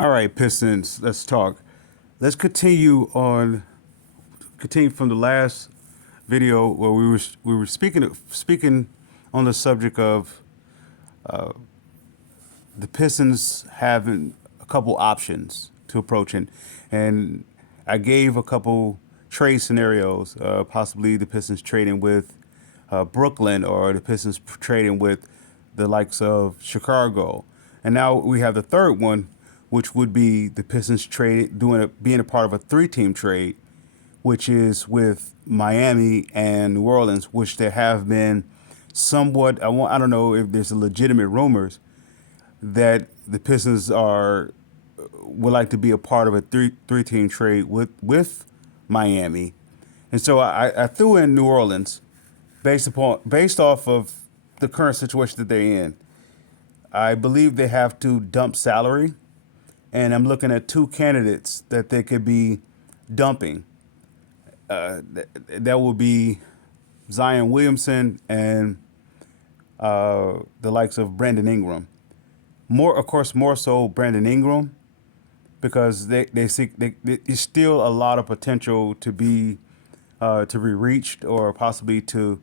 All right, Pistons, let's talk. Let's continue from the last video where we were speaking on the subject of the Pistons having a couple options to approach, and I gave a couple trade scenarios, possibly the Pistons trading with Brooklyn or the Pistons trading with the likes of Chicago. And now we have the third one, which would be the Pistons being a part of a three-team trade, which is with Miami and New Orleans, which there have been somewhat. I don't know if there's legitimate rumors that the Pistons are would like to be a part of a three-team trade with Miami, and so I threw in New Orleans based off of the current situation that they're in. I believe they have to dump salary, and I'm looking at two candidates that they could be dumping. That will be Zion Williamson and the likes of Brandon Ingram. Of course, more so Brandon Ingram, because there's still a lot of potential to be reached or possibly to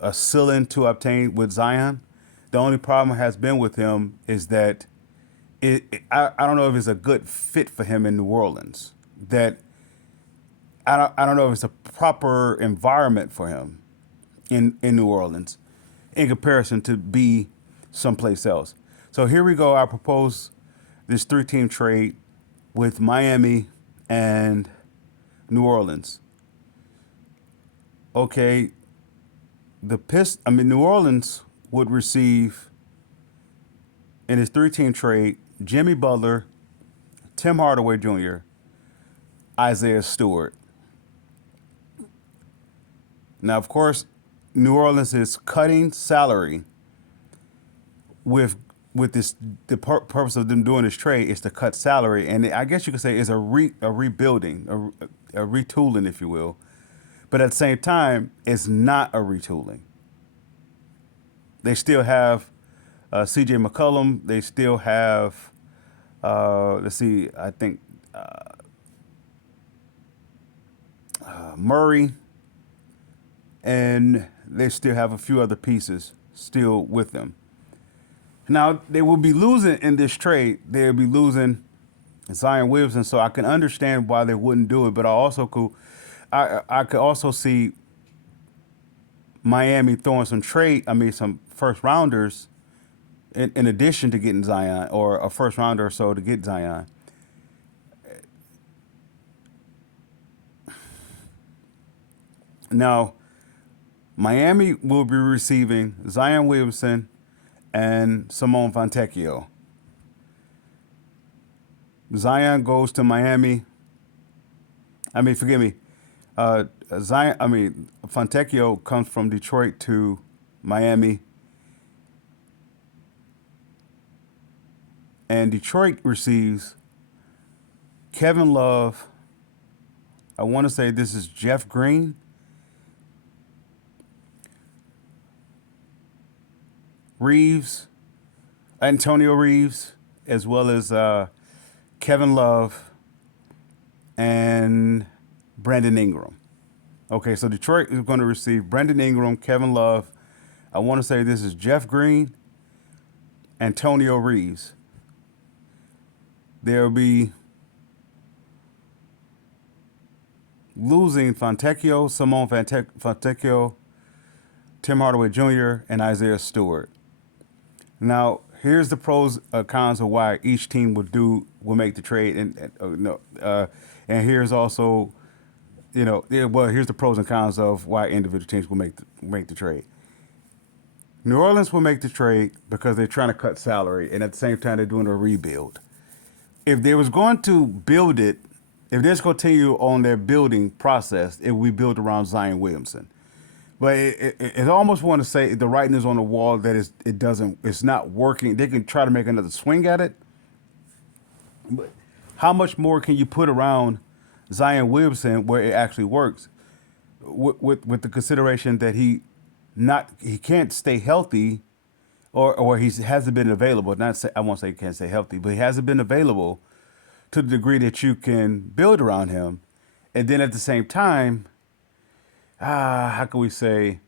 a ceiling to obtain with Zion. The only problem has been with him is that I don't know if it's a good fit for him in New Orleans. That I don't know if it's a proper environment for him in New Orleans in comparison to be someplace else. So here we go. I propose this three-team trade with Miami and New Orleans. Okay, New Orleans would receive in his three-team trade Jimmy Butler, Tim Hardaway Jr., Isaiah Stewart. Now, of course, New Orleans is cutting salary with purpose of them doing this trade is to cut salary, and I guess you could say it's a rebuilding, a retooling, if you will. But at the same time, it's not a retooling. They still have C.J. McCollum. They still have, I think Murray, and they still have a few other pieces still with them. Now, they will be losing in this trade. They'll be losing Zion Williamson, so I can understand why they wouldn't do it. But I could also see Miami throwing some some first rounders in addition to getting Zion, or a first rounder or so to get Zion. Now, Miami will be receiving Zion Williamson and Simone Fontecchio. Zion goes to Miami. Forgive me. Fontecchio comes from Detroit to Miami. And Detroit receives Kevin Love. I want to say this is Jeff Green. Antonio Reeves, as well as Kevin Love and Brandon Ingram. Okay, so Detroit is going to receive Brandon Ingram, Kevin Love. I want to say this is Jeff Green, Antonio Reeves. They'll be losing Simone Fontecchio, Tim Hardaway Jr., and Isaiah Stewart. Now, here's the pros and cons of why each team will make the trade, and here's also, here's the pros and cons of why individual teams will make the trade. New Orleans will make the trade because they're trying to cut salary, and at the same time they're doing a rebuild. If they was going to build it, if they're going to continue on their building process, it will be built around Zion Williamson. But it almost want to say the writing is on the wall that it's not working. They can try to make another swing at it, but how much more can you put around Zion Williamson where it actually works? With the consideration that he can't stay healthy, or he hasn't been available. I won't say he can't stay healthy, but he hasn't been available to the degree that you can build around him. And then at the same time, how can we say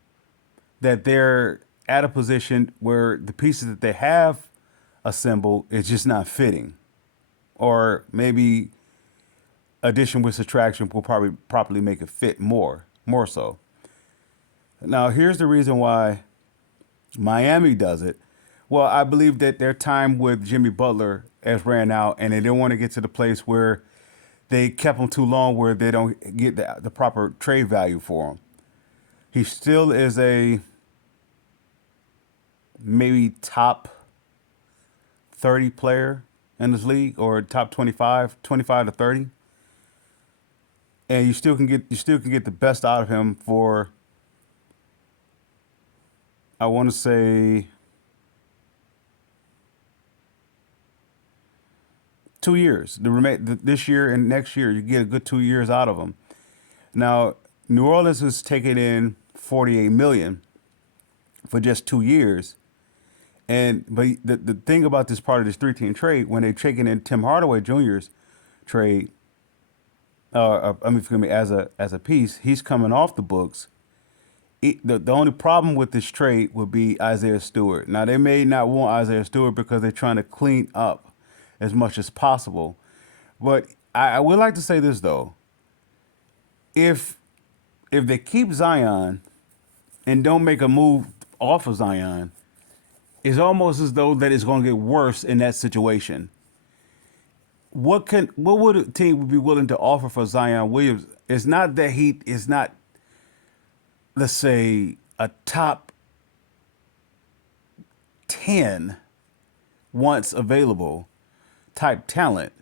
that they're at a position where the pieces that they have assembled is just not fitting, or maybe addition with subtraction will probably properly make it fit more so. Now, here's the reason why Miami does it. Well, I believe that their time with Jimmy Butler has ran out, and they didn't want to get to the place where they kept him too long, where they don't get the proper trade value for him. He still is a maybe top 30 player in this league, or top 25 to 30. And you still can get the best out of him for, I want to say, 2 years. This year and next year, you get a good 2 years out of him. Now, New Orleans is taking in 48 million for just 2 years. But the thing about this part of this 3-team trade, when they're taking in Tim Hardaway Jr.'s trade, forgive me, as a piece, he's coming off the books. The only problem with this trade would be Isaiah Stewart. Now, they may not want Isaiah Stewart because they're trying to clean up as much as possible. But I would like to say this, though. If they keep Zion and don't make a move off of Zion, it's almost as though that it's going to get worse in that situation. What would a team be willing to offer for Zion Williams? It's not that he is not, let's say, a top 10 once available type talent.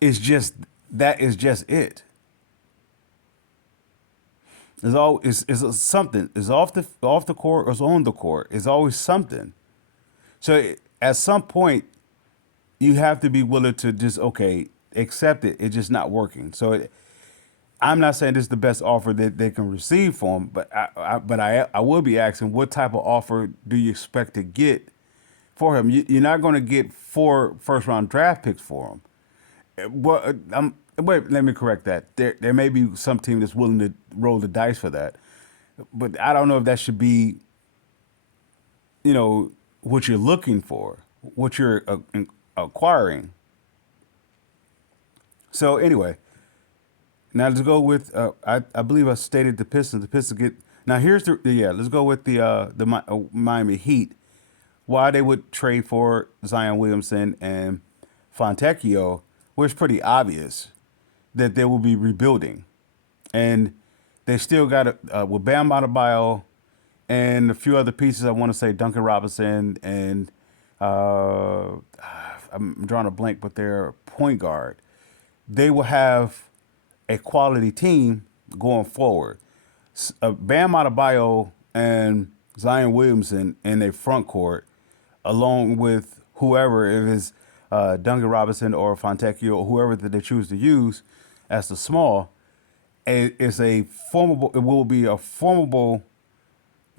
It's just that is just it. It's something. It's off the court or it's on the court. It's always something. So at some point, you have to be willing to just accept it. It's just not working. So I'm not saying this is the best offer that they can receive for him, but I will be asking, what type of offer do you expect to get for him? You're not going to get 4 first-round draft picks for him. Wait, let me correct that. There may be some team that's willing to roll the dice for that, but I don't know if that should be, what you're looking for, what you're acquiring. So anyway, now let's go with I believe I stated the Pistons. The Pistons get now. Let's go with the Miami Heat. Why they would trade for Zion Williamson and Fontecchio, well, it's pretty obvious that they will be rebuilding, and they still got with Bam Adebayo and a few other pieces. I want to say Duncan Robinson and I'm drawing a blank, but their point guard. They will have a quality team going forward. Bam Adebayo and Zion Williamson in a front court, along with whoever, if it's Duncan Robinson or Fontecchio or whoever that they choose to use as the small, it will be a formidable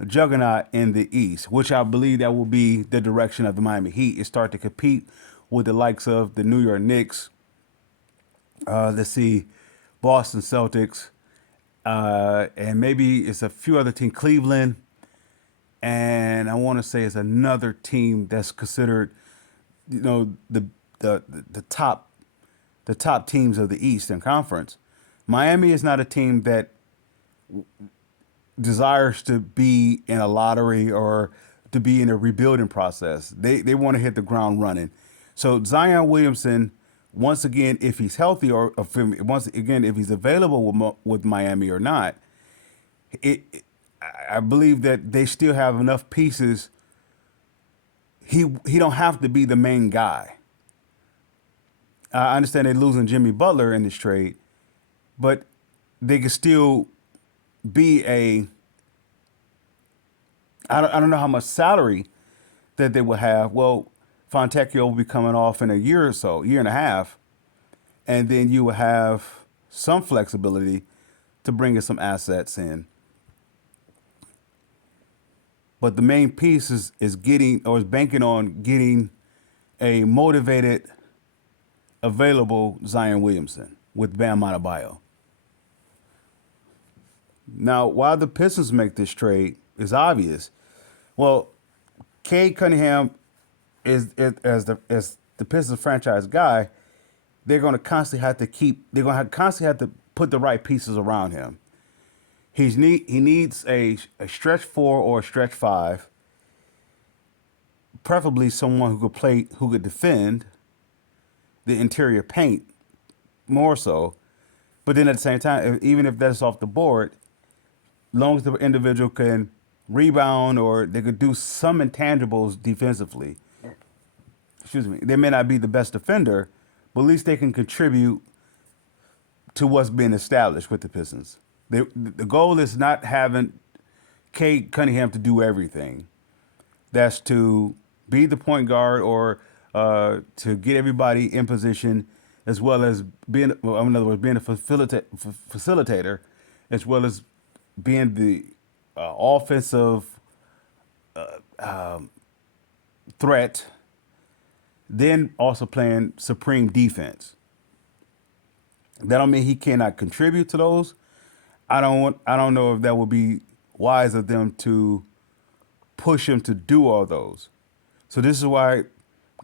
juggernaut in the East, which I believe that will be the direction of the Miami Heat, is start to compete with the likes of the New York Knicks, let's see, Boston Celtics, and maybe it's a few other teams, Cleveland, and I want to say it's another team that's considered, the top teams of the Eastern Conference. Miami is not a team that desires to be in a lottery or to be in a rebuilding process. They want to hit the ground running. So Zion Williamson, once again, if he's healthy if he's available with Miami or not, I believe that they still have enough pieces. He don't have to be the main guy. I understand they're losing Jimmy Butler in this trade, but they can still be I don't know how much salary that they will have. Well, Fontecchio will be coming off in a year or so, year and a half, and then you will have some flexibility to bring in some assets in. But the main piece is banking on getting a motivated available Zion Williamson with Bam Adebayo. Now, why the Pistons make this trade is obvious. Well, Cade Cunningham is as the Pistons franchise guy. They're going to constantly have to keep. They're going to constantly have to put the right pieces around him. He needs a stretch four or a stretch five, preferably someone who could play, who could defend the interior paint more so. But then at the same time, even if that's off the board, long as the individual can rebound or they could do some intangibles defensively. Excuse me. They may not be the best defender, but at least they can contribute to what's being established with the Pistons. The goal is not having Cade Cunningham to do everything. That's to be the point guard or to get everybody in position, as well as being, well, in other words, being a facilitator, as well as being the offensive threat, then also playing supreme defense. That don't mean he cannot contribute to those. I don't know if that would be wise of them to push him to do all those. So this is why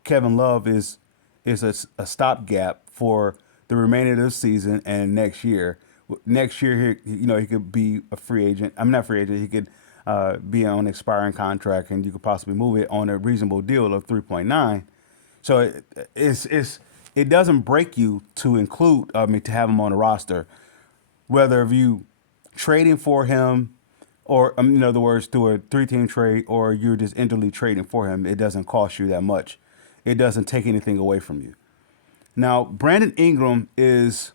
Kevin Love is a stopgap for the remainder of the season and next year. Next year, he could be a free agent. I'm not free agent. He could be on an expiring contract, and you could possibly move it on a reasonable deal of 3.9. So it doesn't break you to include to have him on the roster, whether if you trading for him or in other words through a 3-team trade or you're just individually trading for him. It doesn't cost you that much. It doesn't take anything away from you. Now, Brandon Ingram is,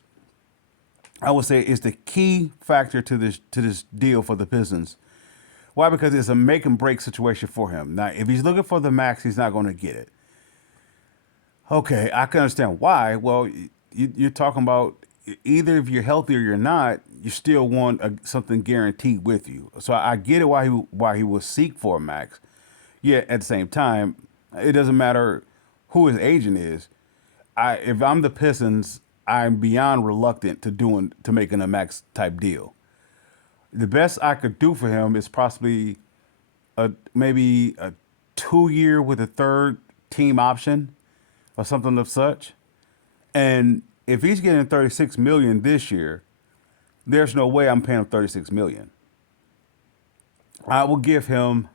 I would say, is the key factor to this deal for the Pistons. Why? Because it's a make and break situation for him. Now, if he's looking for the max, he's not going to get it. Okay, I can understand why. Well, you're talking about either if you're healthy or you're not, you still want something guaranteed with you. So I get it why he will seek for a max. Yet at the same time, it doesn't matter who his agent is. If I'm the Pistons, I'm beyond reluctant to making a max type deal. The best I could do for him is possibly maybe a 2-year with a third team option or something of such. And if he's getting $36 million this year, there's no way I'm paying him $36 million. I will give him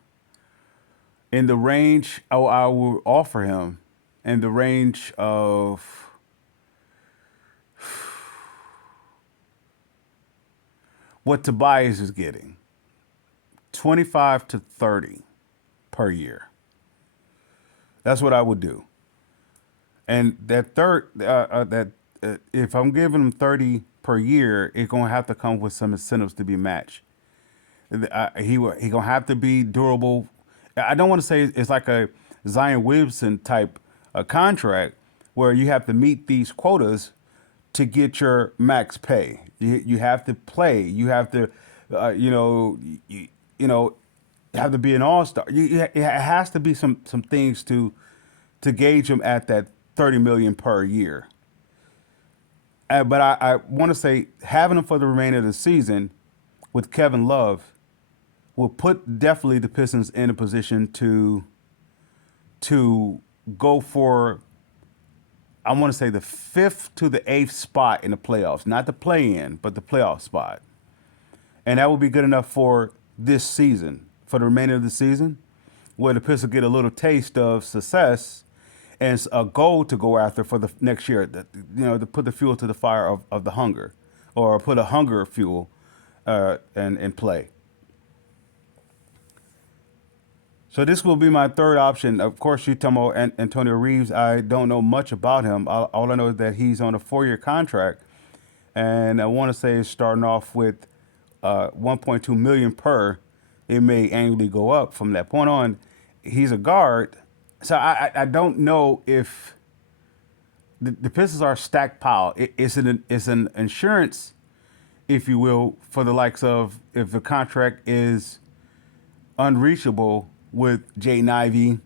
in the range. I will offer him in the range of what Tobias is getting, 25 to 30 per year. That's what I would do. And that if I'm giving him 30 per year, it's gonna have to come with some incentives to be matched. He gonna have to be durable. I don't want to say it's like a Zion Williamson type contract where you have to meet these quotas to get your max pay. You have to play. You have to, have to be an all-star. It has to be some things to gauge him at that 30 million per year. But I want to say having him for the remainder of the season with Kevin Love will put definitely the Pistons in a position to go for, I want to say, the 5th to the 8th spot in the playoffs. Not the play-in, but the playoff spot. And that will be good enough for this season, for the remainder of the season, where the Pistons get a little taste of success and a goal to go after for the next year, to put the fuel to the fire of the hunger, or put a hunger fuel in play. So this will be my third option. Of course, you talking about Antonio Reeves. I don't know much about him. All I know is that he's on a 4-year contract, and I want to say it's starting off with 1.2 million per. It may annually go up from that point on. He's a guard. So I don't know if the Pistons are a stacked pile. It's an insurance, if you will, for the likes of if the contract is unreachable with Jaden Ivey,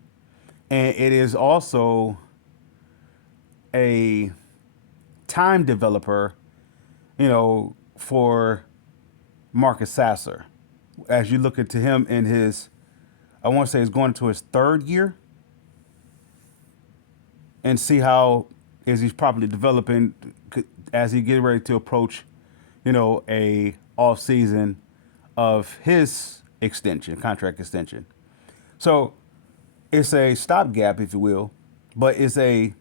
and it is also a time developer, for Marcus Sasser. As you look into him in his, I want to say he's going into his third year, and see how is he's properly developing as he get ready to approach, a off season of his contract extension. So it's a stopgap, if you will, but it's a,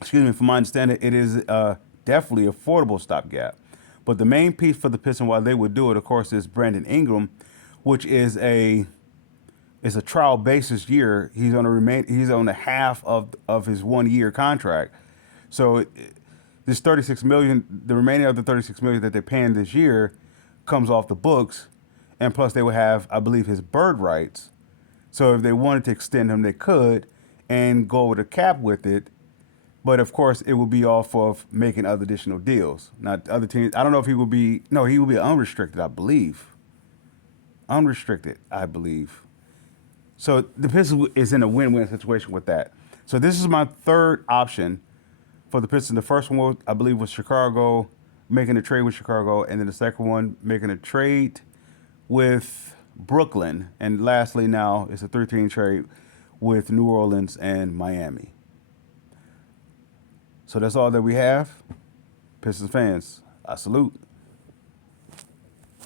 excuse me, from my understanding, it is definitely affordable stopgap. But the main piece for the Pistons, while they would do it, of course, is Brandon Ingram, which is a trial basis year. He's on the half of his 1 year contract. So this 36 million, the remaining of the 36 million that they're paying this year comes off the books, and plus they would have, I believe, his bird rights. So if they wanted to extend him, they could and go over the cap with it. But of course, it will be off of making other additional deals. Now, other teams, I don't know if he will be, no, he will be unrestricted, I believe. Unrestricted, I believe. So the Pistons is in a win-win situation with that. So this is my third option for the Pistons. The first one, I believe, was Chicago, making a trade with Chicago. And then the second one, making a trade with Brooklyn. And lastly, now, it's a 3-team trade with New Orleans and Miami. So that's all that we have. Pistons fans, I salute.